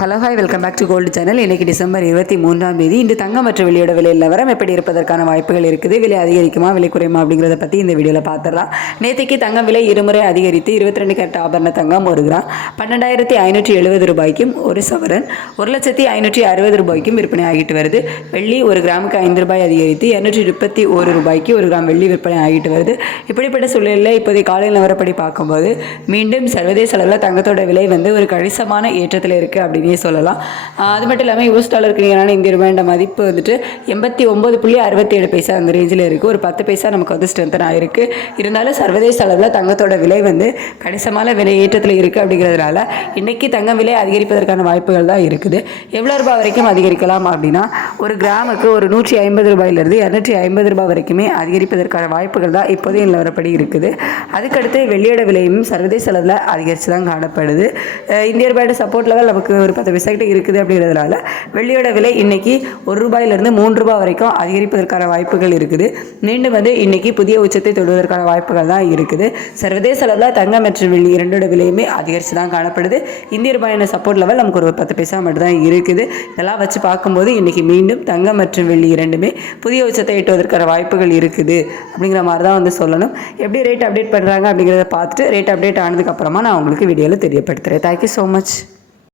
Hello hi welcome back to gold channel இன்றைக்கி December இருபத்தி மூன்றாம் தேதி. இன்று தங்கம் மற்றும் வெளியோட விலை நிலவரம் எப்படி இருப்பதற்கான வாய்ப்புகள் இருக்குது விலை அதிகரிக்குமா விலை குறையுமா அப்படிங்கிறத பற்றி இந்த வீடியோவில் பார்த்துடலாம் நேற்றுக்கு தங்கம் விலை இருமுறை அதிகரித்து இருபத்தி ரெண்டு கரெக்ட் ஆபரண தங்கம் ஒரு கிராம் பன்னெண்டாயிரத்தி ஐநூற்றி எழுபது ரூபாய்க்கும் ஒரு சவரன் ஒரு லட்சத்தி ஐநூற்றி அறுபது ரூபாய்க்கும் விற்பனை ஆகிட்டு வருது. வெள்ளி ஒரு கிராமுக்கு ஐந்து ரூபாய் அதிகரித்து இரநூற்றி முப்பத்தி ஒரு ரூபாய்க்கு ஒரு கிராம் வெள்ளி விற்பனை ஆகிட்டு வருது. இப்படிப்பட்ட சூழலில் இப்போதைய காலை நிலவரப்படி பார்க்கும்போது மீண்டும் சர்வதேச அளவில் தங்கத்தோட விலை வந்து ஒரு கணிசமான ஏற்றத்தில் இருக்குது அப்படின்னு சொல்லலாம். அது மட்டும் இல்லாமல் யூஎஸ் டாலருக்கு நிகரான இந்திய ரூபாயோட மதிப்பு வந்துட்டு எண்பத்தி ஒம்பது புள்ளி அறுபத்தி ஏழு பைசா அந்த ரேஞ்சில் இருக்குது ஒரு பத்து பைசா நமக்கு வந்து ஸ்ட்ரென்தன் ஆகிருக்கு இருந்தாலும் சர்வதேச அளவில் தங்கத்தோட விலை வந்து கணிசமான விலை ஏற்றத்தில் இருக்குது அப்படிங்கிறதுனால இன்றைக்கி தங்கம் விலை அதிகரிப்பதற்கான வாய்ப்புகள் தான் இருக்குது. எவ்வளோ ரூபாய் வரைக்கும் அதிகரிக்கலாம் அப்படின்னா ஒரு கிராமுக்கு ஒரு நூற்றி ஐம்பது ரூபாயிலிருந்து இரநூற்றி ஐம்பது ரூபாய் வரைக்குமே அதிகரிப்பதற்கான வாய்ப்புகள் தான் இப்போதைய நிலவரப்படி இருக்குது. அதுக்கடுத்து வெள்ளியோட விலையும் சர்வதேச அளவில் அதிகரித்து தான் காணப்படுது இந்திய ரூபாயோட சப்போர்ட் லெவல் நமக்கு ஒரு பத்து பைசாக்கிட்ட இருக்குது அப்படிங்கிறதுனால வெள்ளியோட விலை இன்றைக்கி ஒரு ரூபாயிலிருந்து மூன்று ரூபாய் வரைக்கும் அதிகரிப்பதற்கான வாய்ப்புகள் இருக்குது. மீண்டும் வந்து இன்னைக்கு புதிய உச்சத்தை தொடுவதற்கான வாய்ப்புகள் தான் இருக்குது. சர்வதேச அளவில் தங்கம் மற்றும் வெள்ளி இரண்டோட விலையுமே அதிகரித்து தான் காணப்படுது. இந்திய ரூபாயான சப்போர்ட் லெவல் நமக்கு ஒரு பத்து பைசா மட்டும் தான் இருக்குது. இதெல்லாம் வச்சு பார்க்கும்போது இன்றைக்கி மீண்டும் மீண்டும் தங்கம் மற்றும் வெள்ளி இரண்டுமே புதிய உச்சத்தை எட்டுவதற்கான வாய்ப்புகள் இருக்குது. அப்படிங்கிற மாதிரி தான் வந்து சொல்லணும். எப்படி ரேட் அப்டேட் பண்ணுறாங்க அப்படிங்கிறத பார்த்துட்டு ரேட் அப்டேட் ஆனதுக்கப்புறமா நான் உங்களுக்கு வீடியோவில் தெரியப்படுத்துகிறேன் தேங்க்யூ ஸோ மச்